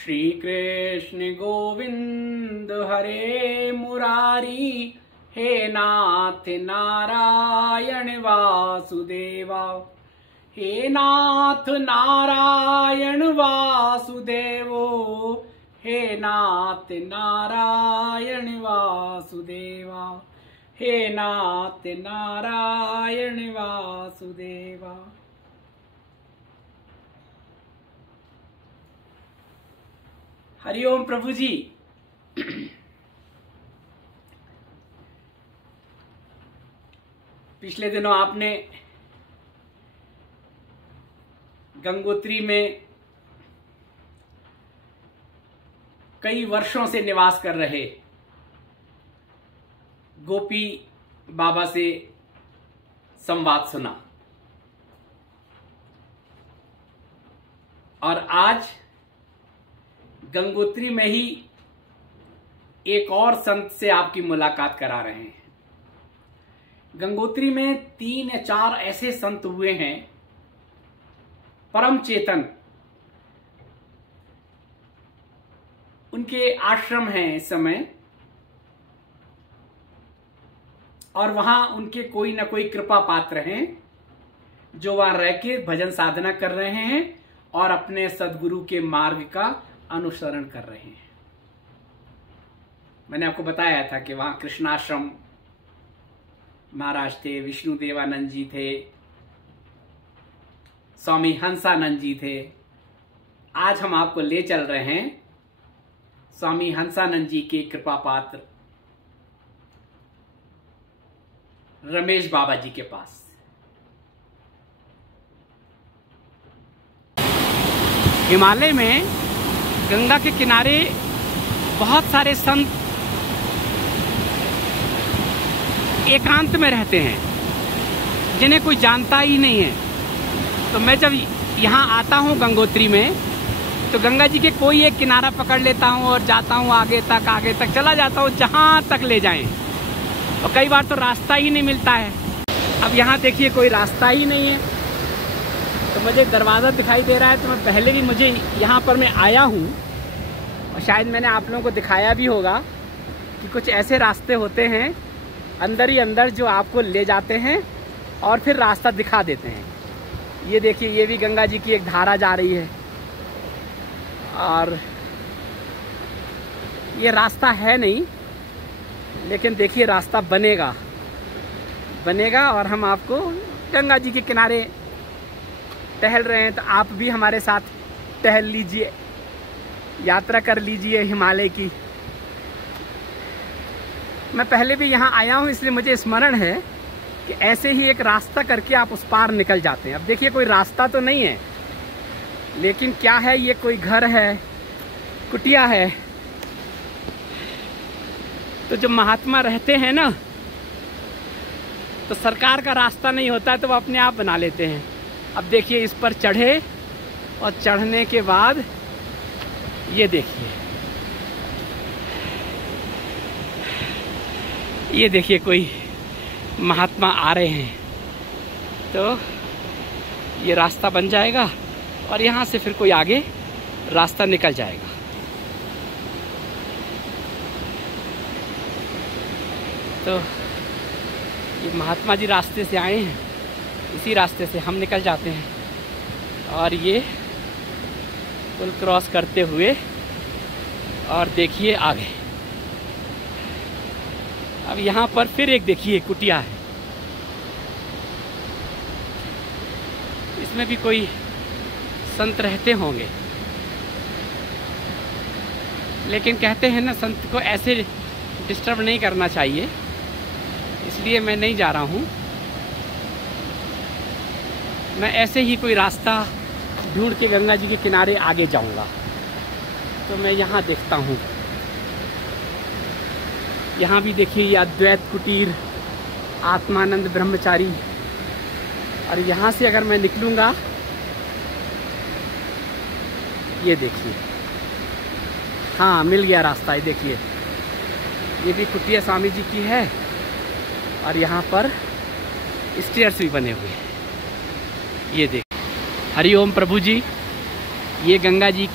श्री कृष्ण गोविंद हरे मुरारी, हे नाथ नारायण वासुदेवा। हे नाथ नारायण वासुदेवो, हे नाथ नारायण वासुदेवा, हे नाथ नारायण वासुदेवा। हरिओम प्रभु जी। पिछले दिनों आपने गंगोत्री में कई वर्षों से निवास कर रहे गोपी बाबा से संवाद सुना और आज गंगोत्री में ही एक और संत से आपकी मुलाकात करा रहे हैं। गंगोत्री में 3 या 4 ऐसे संत हुए हैं परम चेतन, उनके आश्रम हैं इस समय और वहां उनके कोई ना कोई कृपा पात्र हैं जो वहां रह के भजन साधना कर रहे हैं और अपने सदगुरु के मार्ग का अनुसरण कर रहे हैं। मैंने आपको बताया था कि वहां कृष्णाश्रम महाराज थे, विष्णु देवानंद जी थे, स्वामी हंसानंद जी थे। आज हम आपको ले चल रहे हैं स्वामी हंसानंद जी के कृपा पात्र रमेश बाबा जी के पास। हिमालय में गंगा के किनारे बहुत सारे संत एकांत में रहते हैं जिन्हें कोई जानता ही नहीं है। तो मैं जब यहाँ आता हूँ गंगोत्री में तो गंगा जी के कोई एक किनारा पकड़ लेता हूँ और जाता हूँ आगे तक चला जाता हूँ जहाँ तक ले जाएं। और कई बार तो रास्ता ही नहीं मिलता है। अब यहाँ देखिए कोई रास्ता ही नहीं है। तो मुझे दरवाज़ा दिखाई दे रहा है, तो मैं पहले भी मुझे यहाँ पर मैं आया हूँ और शायद मैंने आप लोगों को दिखाया भी होगा कि कुछ ऐसे रास्ते होते हैं अंदर ही अंदर जो आपको ले जाते हैं और फिर रास्ता दिखा देते हैं। ये देखिए, ये भी गंगा जी की एक धारा जा रही है और ये रास्ता है नहीं, लेकिन देखिए रास्ता बनेगा और हम आपको गंगा जी के किनारे टहल रहे हैं। तो आप भी हमारे साथ टहल लीजिए, यात्रा कर लीजिए हिमालय की। मैं पहले भी यहाँ आया हूँ, इसलिए मुझे स्मरण है कि ऐसे ही एक रास्ता करके आप उस पार निकल जाते हैं। अब देखिए कोई रास्ता तो नहीं है, लेकिन क्या है, ये कोई घर है, कुटिया है। तो जो महात्मा रहते हैं ना, तो सरकार का रास्ता नहीं होता है तो वो अपने आप बना लेते हैं। अब देखिए इस पर चढ़े और चढ़ने के बाद ये देखिए कोई महात्मा आ रहे हैं। तो ये रास्ता बन जाएगा और यहाँ से फिर कोई आगे रास्ता निकल जाएगा। तो ये महात्मा जी रास्ते से आए हैं, इसी रास्ते से हम निकल जाते हैं और ये पुल क्रॉस करते हुए और देखिए आगे। अब यहाँ पर फिर एक देखिए कुटिया है, इसमें भी कोई संत रहते होंगे, लेकिन कहते हैं ना संत को ऐसे डिस्टर्ब नहीं करना चाहिए, इसलिए मैं नहीं जा रहा हूँ। मैं ऐसे ही कोई रास्ता ढूंढ के गंगा जी के किनारे आगे जाऊंगा। तो मैं यहाँ देखता हूँ, यहाँ भी देखिए ये अद्वैत कुटीर आत्मानंद ब्रह्मचारी। और यहाँ से अगर मैं निकलूँगा, ये देखिए, हाँ मिल गया रास्ता। ये देखिए ये भी कुटिया स्वामी जी की है और यहाँ पर स्टेयर्स भी बने हुए हैं। ये देखिए, हरिओम प्रभु जी। ये गंगा जी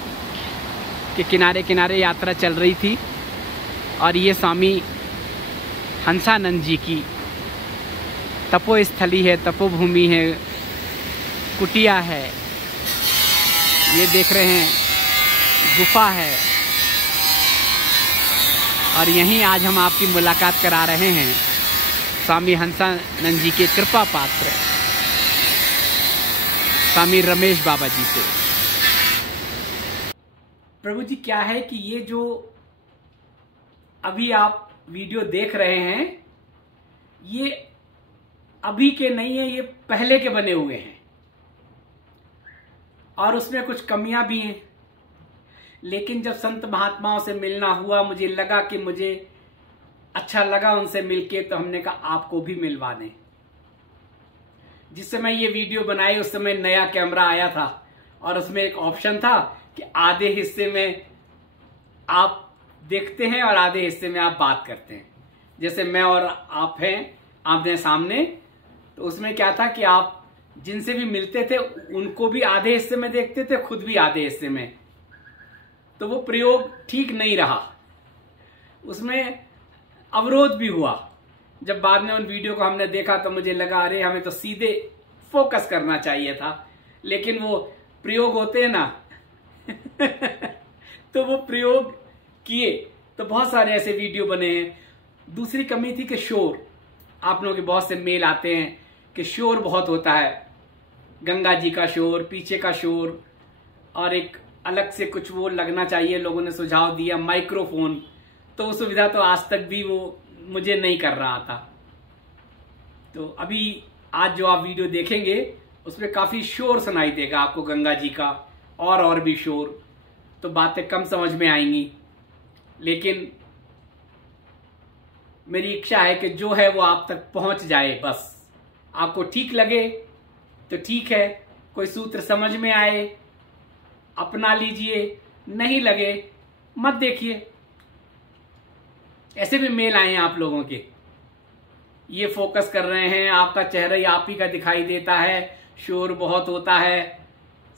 के किनारे किनारे यात्रा चल रही थी। और ये स्वामी हंसानंद जी की तपोस्थली है, तपोभूमि है, कुटिया है। ये देख रहे हैं गुफा है। और यहीं आज हम आपकी मुलाकात करा रहे हैं स्वामी हंसानंद जी के कृपा पात्र स्वामी रमेश बाबा जी से। प्रभु जी, क्या है कि ये जो अभी आप वीडियो देख रहे हैं, ये अभी के नहीं है, ये पहले के बने हुए हैं और उसमें कुछ कमियां भी हैं। लेकिन जब संत महात्माओं से मिलना हुआ, मुझे लगा कि मुझे अच्छा लगा उनसे मिलके, तो हमने कहा आपको भी मिलवा दें। जिस समय ये वीडियो बनाई उस समय नया कैमरा आया था और उसमें एक ऑप्शन था कि आधे हिस्से में आप देखते हैं और आधे हिस्से में आप बात करते हैं। जैसे मैं और आप हैं आमने सामने, तो उसमें क्या था कि आप जिनसे भी मिलते थे उनको भी आधे हिस्से में देखते थे, खुद भी आधे हिस्से में। तो वो प्रयोग ठीक नहीं रहा, उसमें अवरोध भी हुआ। जब बाद में उन वीडियो को हमने देखा तो मुझे लगा अरे हमें तो सीधे फोकस करना चाहिए था, लेकिन वो प्रयोग होते हैं ना तो वो प्रयोग किए तो बहुत सारे ऐसे वीडियो बने हैं। दूसरी कमी थी कि शोर, आप लोगों के बहुत से मेल आते हैं कि शोर बहुत होता है, गंगा जी का शोर, पीछे का शोर, और एक अलग से कुछ वो लगना चाहिए। लोगों ने सुझाव दिया माइक्रोफोन, तो वो सुविधा तो आज तक भी वो मुझे नहीं कर रहा था। तो अभी आज जो आप वीडियो देखेंगे उसमें काफी शोर सुनाई देगा आपको गंगा जी का, और भी शोर, तो बातें कम समझ में आएंगी। लेकिन मेरी इच्छा है कि जो है वो आप तक पहुंच जाए। बस आपको ठीक लगे तो ठीक है, कोई सूत्र समझ में आए अपना लीजिए, नहीं लगे मत देखिए। ऐसे भी मेल आए हैं आप लोगों के, ये फोकस कर रहे हैं, आपका चेहरा ही आप ही का दिखाई देता है, शोर बहुत होता है,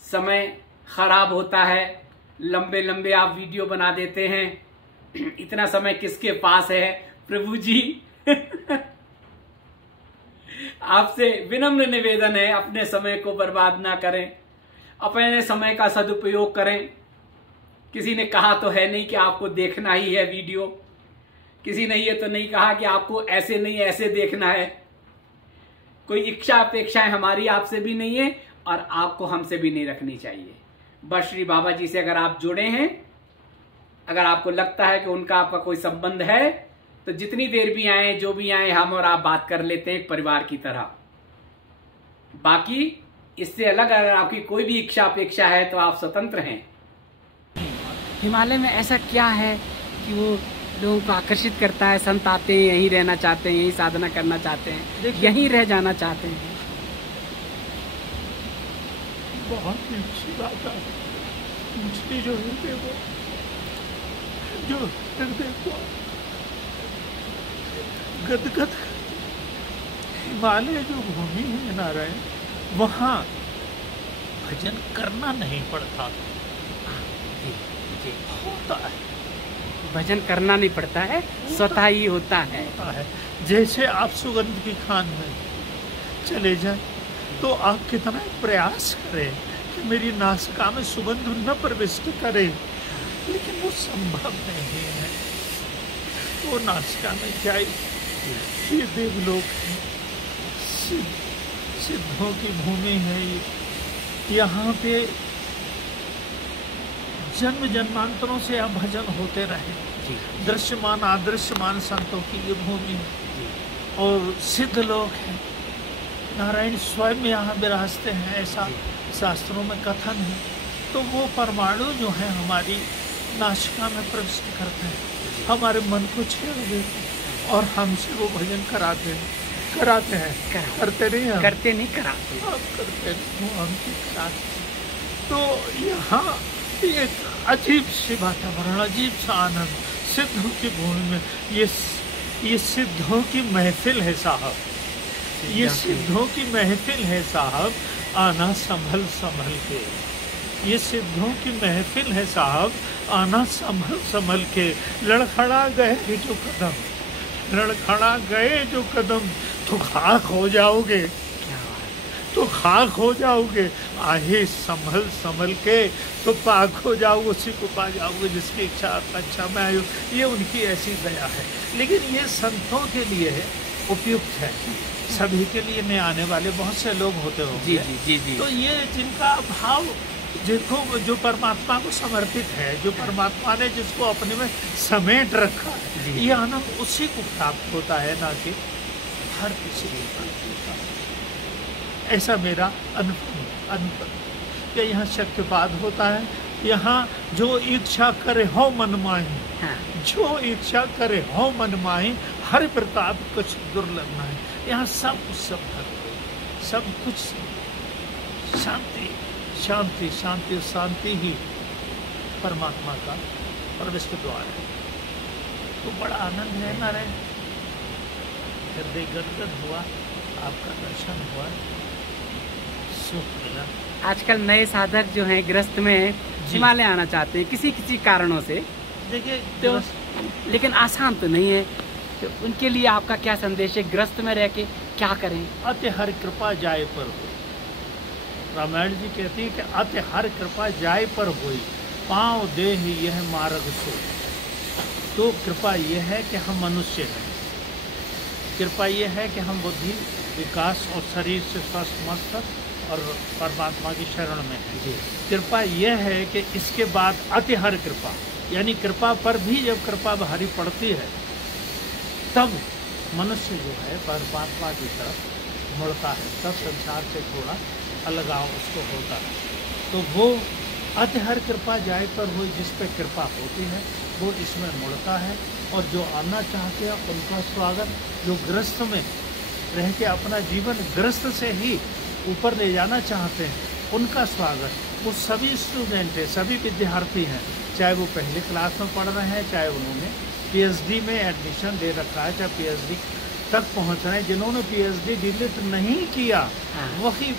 समय खराब होता है, लंबे लंबे आप वीडियो बना देते हैं, इतना समय किसके पास है प्रभु जी आपसे विनम्र निवेदन है, अपने समय को बर्बाद ना करें, अपने समय का सदुपयोग करें। किसी ने कहा तो है नहीं कि आपको देखना ही है वीडियो, किसी ने ये तो नहीं कहा कि आपको ऐसे नहीं ऐसे देखना है। कोई इच्छा अपेक्षाएं हमारी आपसे भी नहीं है और आपको हमसे भी नहीं रखनी चाहिए। बस श्री बाबा जी से अगर आप जुड़े हैं, अगर आपको लगता है कि उनका आपका कोई संबंध है, तो जितनी देर भी आए, जो भी आए, हम और आप बात कर लेते हैं एक परिवार की तरह। बाकी इससे अलग अगर आपकी कोई भी इच्छा अपेक्षा है तो आप स्वतंत्र हैं। हिमालय में ऐसा क्या है कि वो लोगों को आकर्षित करता है? संत आते हैं, यहीं रहना चाहते हैं, यहीं साधना करना चाहते हैं, यहीं रह जाना चाहते हैं। बहुत ही अच्छी बात है, मुझे जो हृदय को, जो हृदय को गदगद, हिमालय जो भूमि है नारायण, वहाँ भजन करना नहीं पड़ता, होता है। भजन करना नहीं पड़ता है, स्वतः ही होता है। जैसे आप सुगंध की खान में चले जाए तो आप कितना प्रयास करें कि मेरी नासिका में सुगंध न प्रविष्ट करे, लेकिन वो संभव नहीं है। वो नासिका में जाए, ये देवलोक है, सिद्धों की भूमि है, यहाँ पे जन्म जन्मांतरों से यहाँ भजन होते रहे। दृश्यमान अदृश्यमान संतों की ये भूमि है और सिद्ध लोग हैं। नारायण स्वयं यहाँ विराजते हैं, ऐसा शास्त्रों में कथन है। तो वो परमाणु जो है हमारी नासिका में प्रविष्ट करते हैं, हमारे मन को छेड़ देते हैं और हमसे वो भजन कराते हैं। करते नहीं हम, करते नहीं कराते, आप करते नहीं, वो हमसे कराते। तो यहाँ एक अजीब सी वातावरण, अजीब सा आनंद, सिद्धों की भूमि में ये सिद्धों की महफिल है साहब, ये सिद्धों की महफिल है साहब। आना संभल संभल के, ये सिद्धों की महफिल है साहब, आना संभल संभल के। लड़खड़ा गए जो कदम, लड़खड़ा गए जो कदम, तो खाक हो जाओगे, तो खाक हो जाओगे। आहे संभल संभल के तो पाक हो जाओगे, उसी को पा जाओगे जिसकी इच्छा अच्छा में आयु। ये उनकी ऐसी दया है। लेकिन ये संतों के लिए उपयुक्त है, सभी के लिए नहीं। आने वाले बहुत से लोग होते होंगे, जी जी जी। तो ये जिनका भाव, जिनको जो परमात्मा को समर्पित है, जो परमात्मा ने जिसको अपने में समेट रखा है, ये आनंद उसी को प्राप्त होता है, ना कि हर किसी को प्राप्त होता है। ऐसा मेरा अनुभव कि यहाँ शक्तिपात होता है। यहाँ जो इच्छा करे हो मन माही, जो इच्छा करे हो मन माही, हर प्रताप कुछ दुर्लभ नहीं। यहाँ सब कुछ शांति शांति शांति शांति ही परमात्मा का प्रविष्ट द्वार है। तो बड़ा आनंद है नारायण। हृदय गदगद हुआ, आपका दर्शन हुआ, सुख मिला। आजकल नए साधक जो हैं गृहस्थ में हिमालय आना चाहते हैं किसी किसी कारणों से, देखिए तो लेकिन आसान तो नहीं है, तो उनके लिए आपका क्या संदेश है? गृहस्थ में रह के क्या करें? अति हर कृपा जाय पर हो। रामायण जी कहती है कि अति हर कृपा जाय पर होई, पाँव देह यह मार्ग सो। तो कृपा यह है कि हम मनुष्य हैं, कृपा यह है कि हम बुद्धि विकास और शरीर से स्वस्थ मस्त और परमात्मा की शरण में है। कृपा यह है कि इसके बाद अति हर कृपा, यानी कृपा पर भी जब कृपा भारी पड़ती है तब मनुष्य जो है परमात्मा की तरफ मुड़ता है, तब संसार से थोड़ा अलगाव उसको होता है। तो वो अति हर कृपा जाय पर हुई, जिस पे कृपा होती है वो इसमें मुड़ता है। और जो आना चाहते हैं उनका स्वागत, जो गृहस्थ में रह के अपना जीवन गृहस्थ से ही ऊपर ले जाना चाहते हैं उनका स्वागत। वो सभी स्टूडेंट हैं, सभी विद्यार्थी हैं, चाहे वो पहले क्लास में पढ़ रहे हैं, चाहे उन्होंने पीएचडी में एडमिशन ले रखा है, चाहे पीएचडी तक पहुंच रहे हैं। जिन्होंने पीएचडी डिलीट नहीं किया वही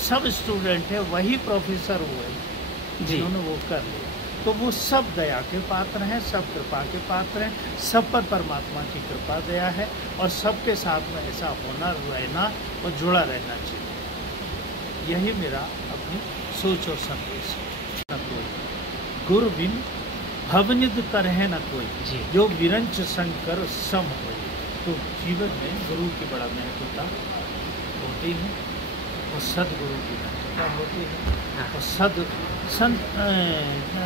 सब स्टूडेंट है, वही प्रोफेसर हुए जिन्होंने वो कर लिया। तो वो सब दया के पात्र हैं, सब कृपा के पात्र हैं, सब पर परमात्मा की कृपा दया है और सबके साथ में ऐसा होना, रहना और जुड़ा रहना चाहिए। यही मेरा अपनी सोच और संदेश है। न कोई गुरु बिन भवनिध तरह न कोई, जो विरंच संकर सम हो। तो जीवन में गुरु की बड़ा महत्वता होती है और सदगुरु की महत्वता होती है और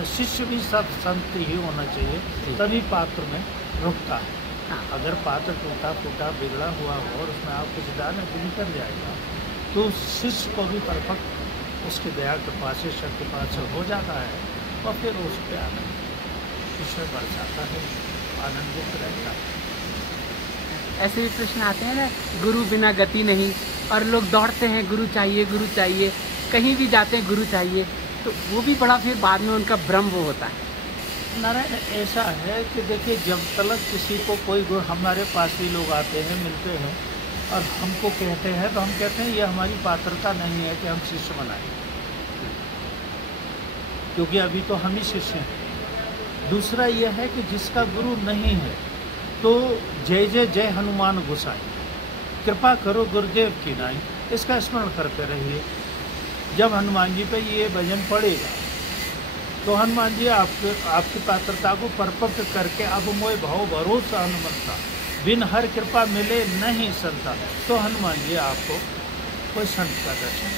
शिष्य भी संत ही होना चाहिए, तभी पात्र में रुकता है। अगर पात्र टूटा फूटा बिगड़ा हुआ हो और उसमें आप कुछ डालें तो निकल जाएगा। तो शिष्य को भी परफेक्ट उसकी दया कृपा से शक्तिपात से हो जाता है और फिर उस पर आनंद ईश्वर बरसाता है, आनंदित रहता है। ऐसे भी प्रश्न आते हैं ना, गुरु बिना गति नहीं, और लोग दौड़ते हैं गुरु चाहिए गुरु चाहिए, कहीं भी जाते हैं गुरु चाहिए, तो वो भी बड़ा फिर बाद में उनका भ्रम वो होता है। नारायण ऐसा है कि देखिए, जब तक किसी को कोई गुरु, हमारे पास भी लोग आते हैं मिलते हैं और हमको कहते हैं तो हम कहते हैं ये हमारी पात्रता नहीं है कि हम शिष्य बनाएं, क्योंकि अभी तो हम ही शिष्य हैं। दूसरा यह है कि जिसका गुरु नहीं है तो जय जय जय हनुमान गोसाई, कृपा करो गुरुदेव की नाई, इसका स्मरण करते रहिए। जब हनुमान जी पे ये भजन पड़ेगा तो हनुमान जी आपकी पात्रता को परपक्व करके अब मोय भाव भरोसा हनुमंता, बिन हर कृपा मिले नहीं संता। तो हनुमान जी आपको कोई संत का दर्शन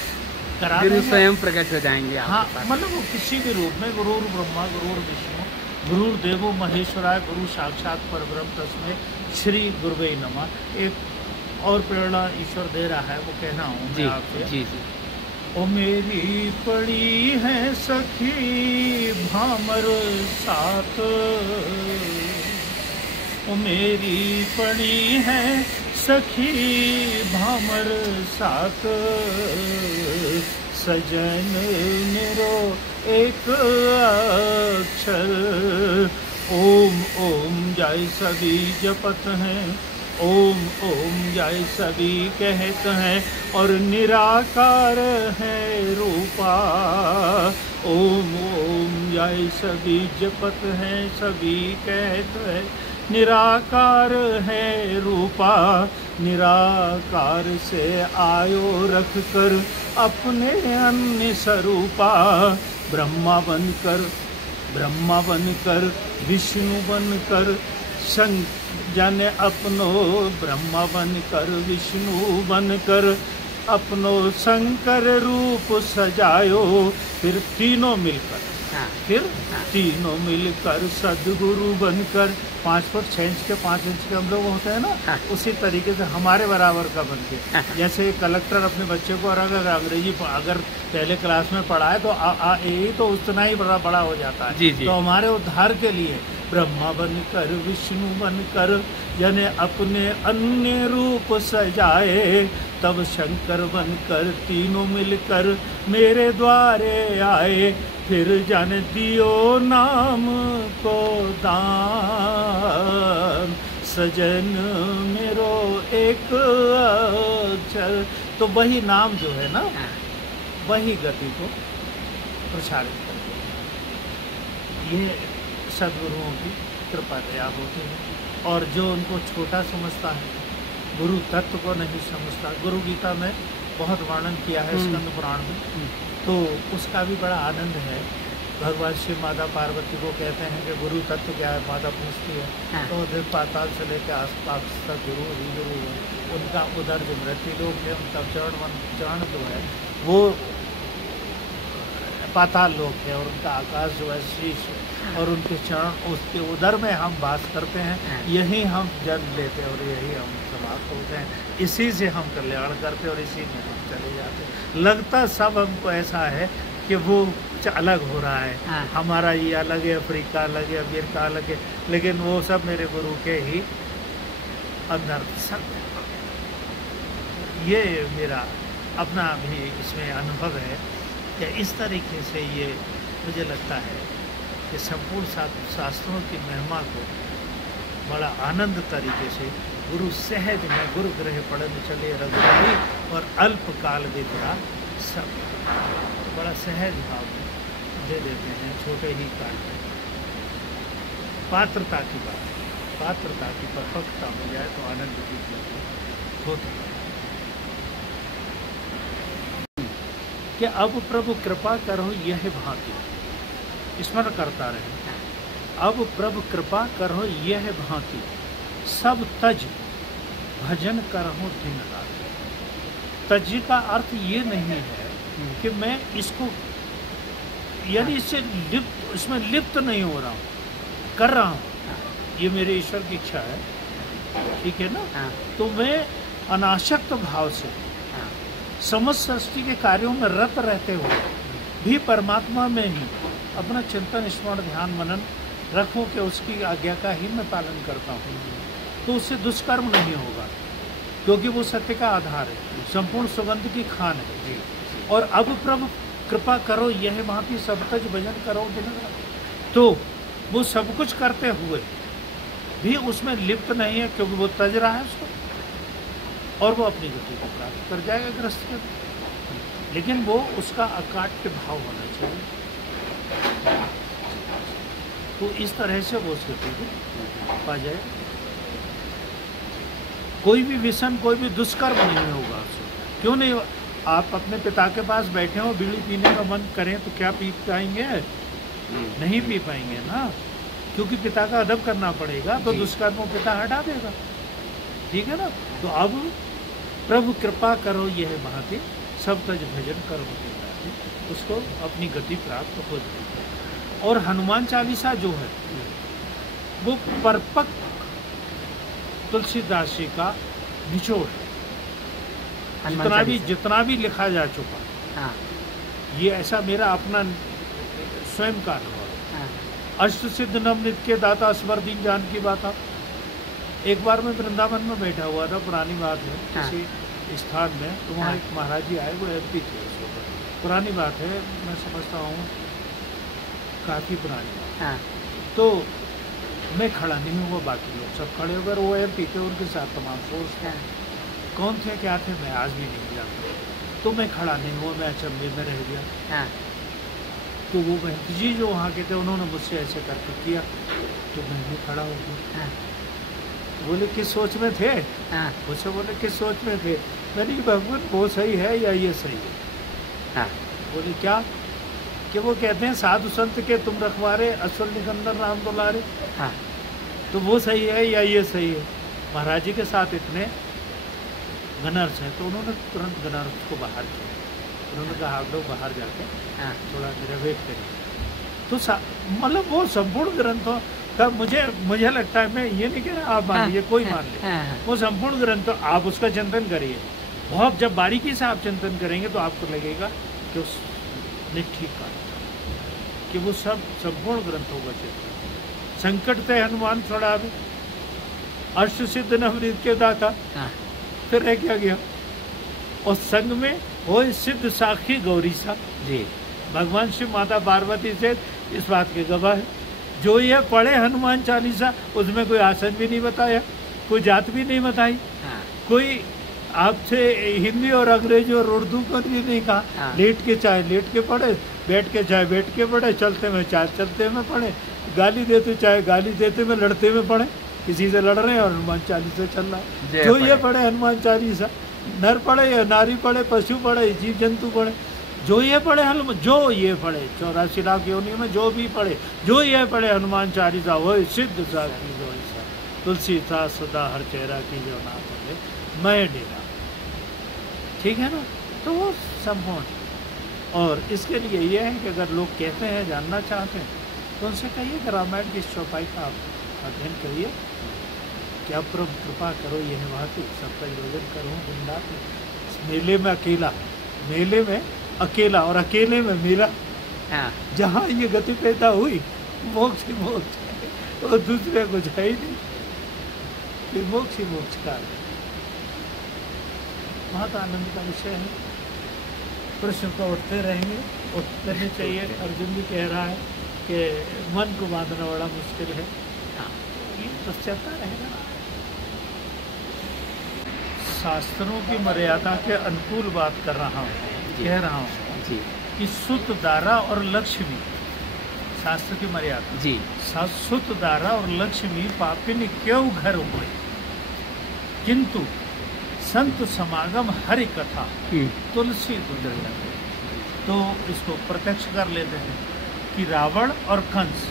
करा देंगे, स्वयं प्रकट हो जाएंगे। हाँ, मतलब वो किसी भी रूप में, गुरुर ब्रह्मा गुरुर विष्णु गुरुर देवो महेश्वराय, गुरु साक्षात परब्रह्म तस्मै श्री गुरुवे नमः। एक और प्रेरणा ईश्वर दे रहा है, वो कहना हूँ मैं आपसे। जी जी। ओ मेरी पड़ी है सखी भामर साथ, ओ मेरी पड़ी है सखी भामर साथ, सजन मेरो एक अक्षर ओम ओम जाय सभी जपत हैं, ओम ओम जय सभी कहते हैं और निराकार है रूपा। ओम ओम जय सभी जपत हैं सभी कहते हैं निराकार है रूपा। निराकार से आयो रख कर अपने अन्य स्वरूपा। ब्रह्मा बनकर विष्णु बनकर जाने अपनो। ब्रह्मा बनकर विष्णु बनकर अपनो शंकर रूप सजायो। फिर तीनों मिलकर तीनों मिलकर सदगुरु बनकर 5 फुट 6 इंच के 5 इंच के हम लोग होते हैं ना, उसी तरीके से हमारे बराबर का बन के। जैसे कलेक्टर अपने बच्चे को अगर अंग्रेजी अगर पहले क्लास में पढ़ाए तो यही तो उतना ही बड़ा हो जाता है। जी। तो हमारे उद्धार के लिए ब्रह्मा बनकर विष्णु बनकर जने अपने अन्य रूप सजाए। तब शंकर बनकर तीनों मिलकर मेरे द्वारे आए। फिर जन दियो नाम को दान सजन मेरो एक अक्षर। तो वही नाम जो है ना, वही गति को प्रसारित करते हैं। ये सद्गुरुओं की कृपा दया होती है। और जो उनको छोटा समझता है, गुरु तत्व को नहीं समझता, गुरु गीता में बहुत वर्णन किया है स्कंद पुराण में, तो उसका भी बड़ा आनंद है। भगवान शिव माता पार्वती को कहते हैं कि गुरु तत्व क्या है, माता पूछती है। तो उधर पाताल से लेकर आसपास तक गुरु ही गुरु है। उनका उधर जो मृत्यु लोग है, उनका चरण जो है वो पाताल लोक है, और उनका आकाश जो है शीश है, और उनके चरण उसके उधर में हम वास करते हैं। यही हम जन्म लेते हैं और यही हम समाप्त होते हैं। इसी से हम कल्याण करते और इसी में हम चले जाते हैं। लगता सब हमको ऐसा है कि वो अलग हो रहा है, हमारा ये अलग है, अफ्रीका अलग है, अमेरिका अलग है, लेकिन वो सब मेरे गुरु के ही अंदर सब। ये मेरा अपना भी इसमें अनुभव है कि इस तरीके से ये मुझे लगता है कि संपूर्ण शास्त्रों की महिमा को बड़ा आनंद तरीके से गुरु सहज में गुरु ग्रह पढ़न चले रघुराई और अल्पकाल विद्या सब बड़ा सहज भाव में दे देते हैं छोटे ही काल में। पात्रता की बात, पात्रता की परफेक्टता हो जाए तो आनंद की चीज होती है। कि अब प्रभु कृपा करो यह भांति, स्मरण करता रहे। अब प्रभु कृपा करो यह भांति, सब तज भजन करहूँ दिन रात। तज का अर्थ ये नहीं है कि मैं इसको यानी इससे लिप्त, इसमें लिप्त नहीं हो रहा हूँ, कर रहा हूँ, ये मेरे ईश्वर की इच्छा है, ठीक है ना। तो मैं अनासक्त भाव से समस्त सृष्टि के कार्यों में रत रहते हुए भी परमात्मा में ही अपना चिंतन स्मरण ध्यान मनन रखूं कि उसकी आज्ञा का ही मैं पालन करता हूँ, तो उससे दुष्कर्म नहीं होगा, क्योंकि वो सत्य का आधार है, संपूर्ण सुगंध की खान है। और अब प्रभु कृपा करो यह भांति सब तज भजन करो दिन रात। तो वो सब कुछ करते हुए भी उसमें लिप्त नहीं है, क्योंकि वो तज रहा है उसको, और वो अपनी गति को प्राप्त कर जाएगा ग्रस्त कर। लेकिन वो उसका अकाट्य भाव होना चाहिए, तो इस तरह से वो उस गति को पा जाए। कोई भी व्यसन, कोई भी दुष्कर्म नहीं होगा उससे। क्यों नहीं? आप अपने पिता के पास बैठे हो, बीड़ी पीने का मन करें तो क्या पी पाएंगे? नहीं पी पाएंगे ना, क्योंकि पिता का अदब करना पड़ेगा, तो दुष्कर्म को पिता हटा देगा, ठीक है ना। तो अब प्रभु कृपा करो यह भांति सब तज भजन करो, उसको अपनी गति प्राप्त हो जाएगी। और हनुमान चालीसा जो है वो परपक तुलसीदास जी का निचोड़ है। जितना भी लिखा जा चुका, ये ऐसा मेरा अपना स्वयं का अनुभव है। अष्ट सिद्ध नवनित के दाता स्वर दीन जान की बात। एक बार मैं वृंदावन में बैठा हुआ था, पुरानी बात है, किसी स्थान में, तो वहाँ एक महाराज जी आए, वो एमपी थे उस वक्त, पुरानी बात है, मैं समझता हूँ काफ़ी पुरानी बात। तो मैं खड़ा नहीं हुआ, बाकी लोग सब खड़े हो गए, वो एमपी थे, उनके साथ तमाम फोर्स थे। कौन थे क्या थे मैं आज भी नहीं जानता, तो मैं खड़ा नहीं हुआ, मैं अचंभे में रह गया। तो वो महंत जी जो वहाँ के थे उन्होंने मुझसे ऐसे करके किया, तो मैं भी खड़ा हो गया। बोले किस सोच में थे? मुझसे बोले किस सोच में थे? मैंने कि भगवान वो सही है या ये सही है? बोले क्या? कि वो कहते हैं साधु संत के तुम रखवारे, असुर निकंदन राम दुलारे। तो वो सही है या ये सही है? महाराज जी के साथ इतने गनर्स हैं, तो उन्होंने तुरंत गनर्स को बाहर किया। उन्होंने कहा आप लोग बाहर जाके थोड़ा मेरा वेट करिए। तो मतलब वो संपूर्ण ग्रंथों का मुझे लगता है, मैं ये नहीं कह रहा आप मान लीजिए, कोई मान ले, वो संपूर्ण ग्रंथों आप उसका चिंतन करिए। बहुत जब बारीकी से आप चिंतन करेंगे तो आपको लगेगा कि उसने ठीक कहा कि वो सब संपूर्ण ग्रंथों का चिंतन। संकट ते हनुमान छुड़ावे, अष्ट सिद्ध नवनीत के दाता, फिर रह क्या गया? और संग में वो सिद्ध साक्षी गौरी सा जी, भगवान शिव माता पार्वती से इस बात के गवाह है। जो ये पढ़े हनुमान चालीसा, उसमें कोई आसन भी नहीं बताया, कोई जात भी नहीं बताई, कोई आपसे हिंदी और अंग्रेजी और उर्दू को भी नहीं कहा। लेट के चाहे लेट के पढ़े, बैठ के चाहे बैठ के पढ़े, चलते में चाहे चलते में पढ़े, गाली देते चाहे गाली देते में, लड़ते में पढ़े, किसी से लड़ रहे हैं और हनुमान चालीसा चल रहा है। जो ये पढ़े हनुमान चालीसा, नर पढ़े या नारी पढ़े, पशु पढ़े, जीव जंतु पढ़े, जो ये पढ़े हनुमान, जो ये पढ़े 84 लाख योनि में जो भी पढ़े, जो ये पढ़े हनुमान चालीसा, वो सिद्ध साखी गौरी सा, तुलसी था सदा हर चेहरा की जो ना पढ़े मैं डेरा। ठीक है ना? तो वो संपूर्ण। और इसके लिए ये है कि अगर लोग कहते हैं, जानना चाहते हैं, तो उनसे कहिए कि रामायण की इस चौपाई का आप अध्ययन करिए। क्या प्रभु कृपा करो, यह भांति सबका योजन करूँ वृंदावन। मेले में अकेला, मेले में अकेला और अकेले में मेला, जहाँ ये गति पैदा हुई मोक्ष ही मोक्ष है, और दूसरे कुछ है ही नहीं, फिर मोक्ष ही मोक्ष का है। बहुत आनंद का विषय है। प्रश्न तो उठते रहेंगे, उठने चाहिए। अर्जुन भी कह रहा है कि मन को बांधना बड़ा मुश्किल है, ये तो चलता रहेगा। शास्त्रों की मर्यादा के अनुकूल बात कर रहा हूँ, कह रहा हूँ कि सुत दारा और लक्ष्मी, शास्त्र की मर्यादा जी, सुत दारा और लक्ष्मी पापिनी क्यों घर हुए, किंतु संत समागम हरि कथा तुलसी गुजर लगे। तो इसको प्रत्यक्ष कर लेते हैं कि रावण और कंस,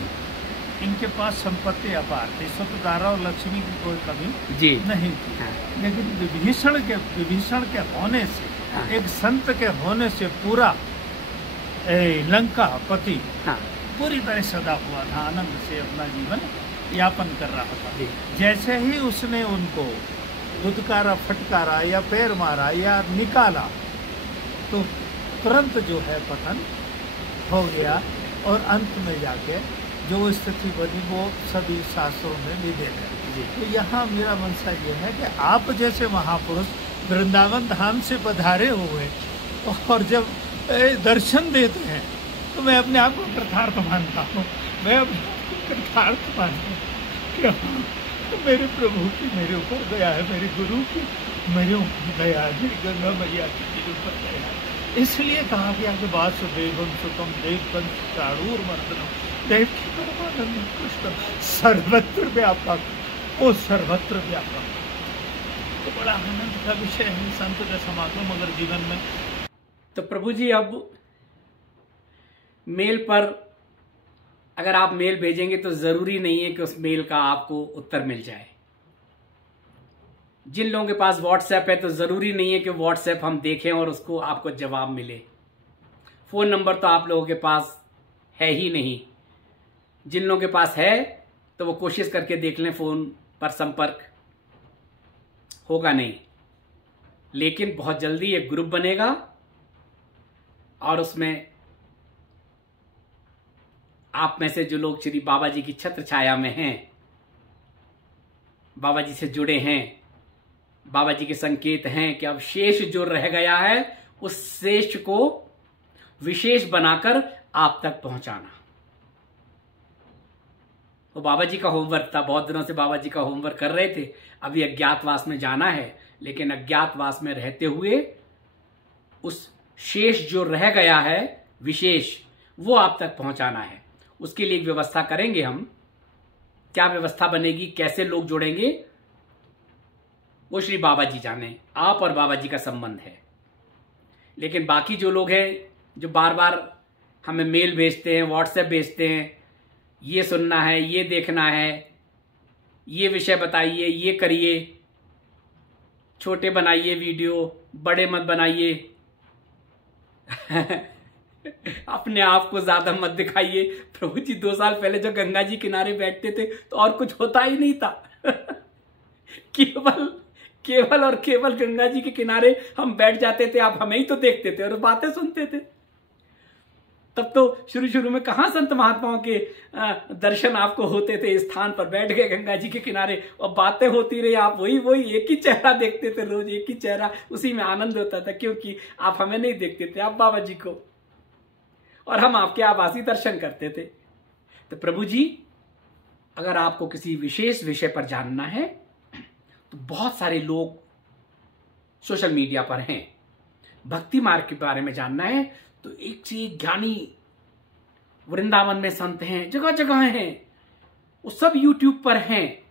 इनके पास संपत्ति अपार थी, सुतदारा और लक्ष्मी की कोई कमी जी नहीं थी। लेकिन विभीषण के होने से, एक संत के होने से पूरा लंका पति पूरी तरह सदा हुआ था, आनंद से अपना जीवन यापन कर रहा था। जैसे ही उसने उनको दुदकारा, फटकारा या पैर मारा या निकाला, तो तुरंत जो है पतन हो गया, और अंत में जाके जो स्थिति बनी वो सभी शास्त्रों में विदित है। तो यहाँ मेरा मंशा ये है कि आप जैसे महापुरुष वृंदावन धाम से पधारे हुए और जब दर्शन देते हैं, तो मैं अपने आप को कृतार्थ मानता हूँ। मैं अपने आप को कृतार्थ मानता हूँ कि हाँ, तो मेरे प्रभु की मेरे ऊपर दया है, मेरे गुरु की मेरे ऊपर दया है, मेरी गंगा मैया की मेरे ऊपर दया है। इसलिए कहा गया कि वासुदेवं सुतम देववंश चाणूर मर्दनम देवकी परमानंद कृष्ण सर्वत्र व्यापक, वो सर्वत्र व्यापक। तो बड़ा आनंद का विषय है संत का समागम अगर जीवन में। तो प्रभु जी, अब मेल पर अगर आप मेल भेजेंगे तो जरूरी नहीं है कि उस मेल का आपको उत्तर मिल जाए। जिन लोगों के पास व्हाट्सएप है तो जरूरी नहीं है कि व्हाट्सएप हम देखें और उसको आपको जवाब मिले। फोन नंबर तो आप लोगों के पास है ही नहीं। जिन लोगों के पास है तो वो कोशिश करके देख लें, फोन पर संपर्क होगा नहीं, लेकिन बहुत जल्दी एक ग्रुप बनेगा और उसमें आप में से जो लोग श्री बाबा जी की छत्र छाया में हैं, बाबा जी से जुड़े हैं, बाबा जी के संकेत हैं कि अब शेष जो रह गया है उस शेष को विशेष बनाकर आप तक पहुंचाना। वो बाबा जी का होमवर्क था, बहुत दिनों से बाबा जी का होमवर्क कर रहे थे। अभी अज्ञातवास में जाना है, लेकिन अज्ञातवास में रहते हुए उस शेष जो रह गया है विशेष, वो आप तक पहुंचाना है। उसके लिए एक व्यवस्था करेंगे हम। क्या व्यवस्था बनेगी, कैसे लोग जुड़ेंगे, वो श्री बाबा जी जाने। आप और बाबा जी का संबंध है। लेकिन बाकी जो लोग हैं, जो बार बार हमें मेल भेजते हैं, व्हाट्सएप भेजते हैं, ये सुनना है, ये देखना है, ये विषय बताइए, ये करिए, छोटे बनाइए वीडियो, बड़े मत बनाइए, अपने आप को ज्यादा मत दिखाइए। प्रभु जी 2 साल पहले जो गंगा जी किनारे बैठते थे तो और कुछ होता ही नहीं था। केवल और केवल गंगा जी के किनारे हम बैठ जाते थे, आप हमें ही तो देखते थे और बातें सुनते थे। तब तो शुरू में कहां संत महात्माओं के दर्शन आपको होते थे। स्थान पर बैठ गए गंगा जी के किनारे और बातें होती रही, आप वही एक ही चेहरा देखते थे, रोज एक ही चेहरा, उसी में आनंद होता था, क्योंकि आप हमें नहीं देखते थे, आप बाबा जी को, और हम आपके आभासी दर्शन करते थे। तो प्रभु जी, अगर आपको किसी विशेष विषय पर जानना है तो बहुत सारे लोग सोशल मीडिया पर हैं। भक्ति मार्ग के बारे में जानना है तो एक से एक ज्ञानी वृंदावन में संत हैं, जगह जगह हैं, वो सब यूट्यूब पर हैं।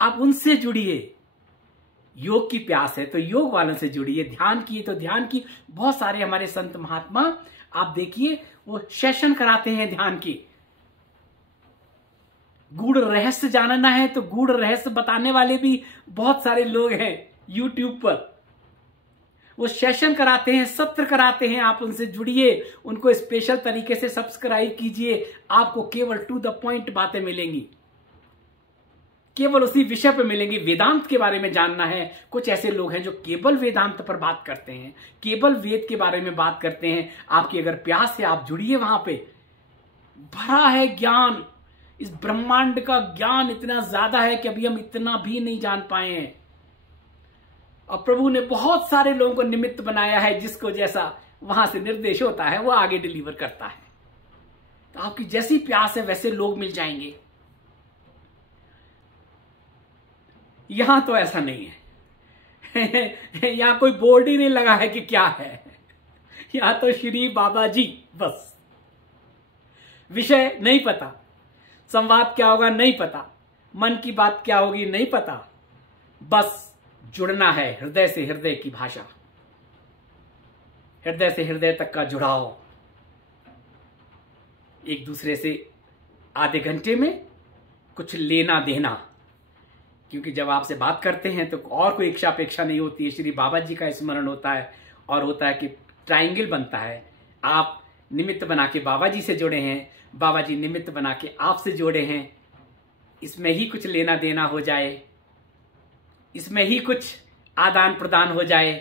आप उनसे जुड़िए। योग की प्यास है तो योग वालों से जुड़िए, ध्यान की तो ध्यान की। बहुत सारे हमारे संत महात्मा आप देखिए, वो सेशन कराते हैं ध्यान की। गूढ़ रहस्य जानना है तो गूढ़ रहस्य बताने वाले भी बहुत सारे लोग हैं यूट्यूब पर। वो सेशन कराते हैं, सत्र कराते हैं, आप उनसे जुड़िए, उनको स्पेशल तरीके से सब्सक्राइब कीजिए। आपको केवल टू द पॉइंट बातें मिलेंगी, केवल उसी विषय पर मिलेंगी। वेदांत के बारे में जानना है, कुछ ऐसे लोग हैं जो केवल वेदांत पर बात करते हैं, केवल वेद के बारे में बात करते हैं। आपकी अगर प्यास है, आप जुड़िए, वहां पे भरा है ज्ञान। इस ब्रह्मांड का ज्ञान इतना ज्यादा है कि अभी हम इतना भी नहीं जान पाए हैं। और प्रभु ने बहुत सारे लोगों को निमित्त बनाया है, जिसको जैसा वहां से निर्देश होता है वो आगे डिलीवर करता है। तो आपकी जैसी प्यास है वैसे लोग मिल जाएंगे। यहां तो ऐसा नहीं है। यहां कोई बोर्ड ही नहीं लगा है कि क्या है। यहां तो श्री बाबा जी बस। विषय नहीं पता, संवाद क्या होगा नहीं पता, मन की बात क्या होगी नहीं पता, बस जुड़ना है हृदय से हृदय की भाषा, हृदय से हृदय तक का जुड़ाव। एक दूसरे से आधे घंटे में कुछ लेना देना, क्योंकि जब आपसे बात करते हैं तो और कोई इच्छा अपेक्षा नहीं होती है। श्री बाबा जी का स्मरण होता है और होता है कि ट्रायंगल बनता है। आप निमित्त बना के बाबा जी से जुड़े हैं, बाबा जी निमित्त बना के आपसे जोड़े हैं। इसमें ही कुछ लेना देना हो जाए, इसमें ही कुछ आदान प्रदान हो जाए।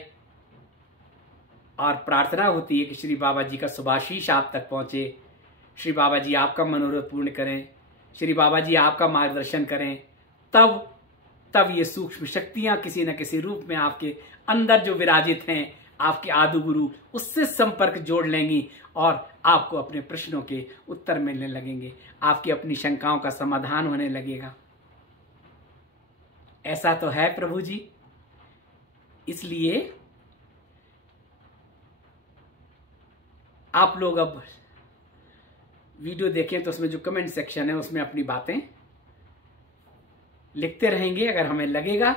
और प्रार्थना होती है कि श्री बाबा जी का शुभाशीष आप तक पहुंचे, श्री बाबा जी आपका मनोरथ पूर्ण करें, श्री बाबा जी आपका मार्गदर्शन करें। तब ये सूक्ष्म शक्तियां किसी न किसी रूप में आपके अंदर जो विराजित हैं, आपके आदि गुरु, उससे संपर्क जोड़ लेंगी और आपको अपने प्रश्नों के उत्तर मिलने लगेंगे, आपकी अपनी शंकाओं का समाधान होने लगेगा। ऐसा तो है प्रभु जी। इसलिए आप लोग अब वीडियो देखें तो उसमें जो कमेंट सेक्शन है उसमें अपनी बातें लिखते रहेंगे। अगर हमें लगेगा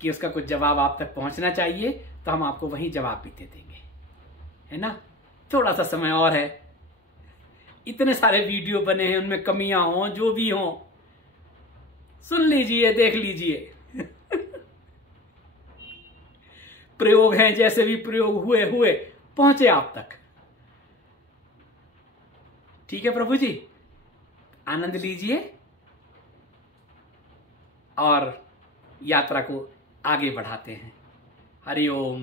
कि उसका कुछ जवाब आप तक पहुंचना चाहिए तो हम आपको वही जवाब भी दे देंगे, है ना। थोड़ा सा समय और है। इतने सारे वीडियो बने हैं, उनमें कमियां हों जो भी हों, सुन लीजिए, देख लीजिए। प्रयोग हैं, जैसे भी प्रयोग हुए पहुंचे आप तक। ठीक है प्रभु जी, आनंद लीजिए और यात्रा को आगे बढ़ाते हैं। हरि ओम।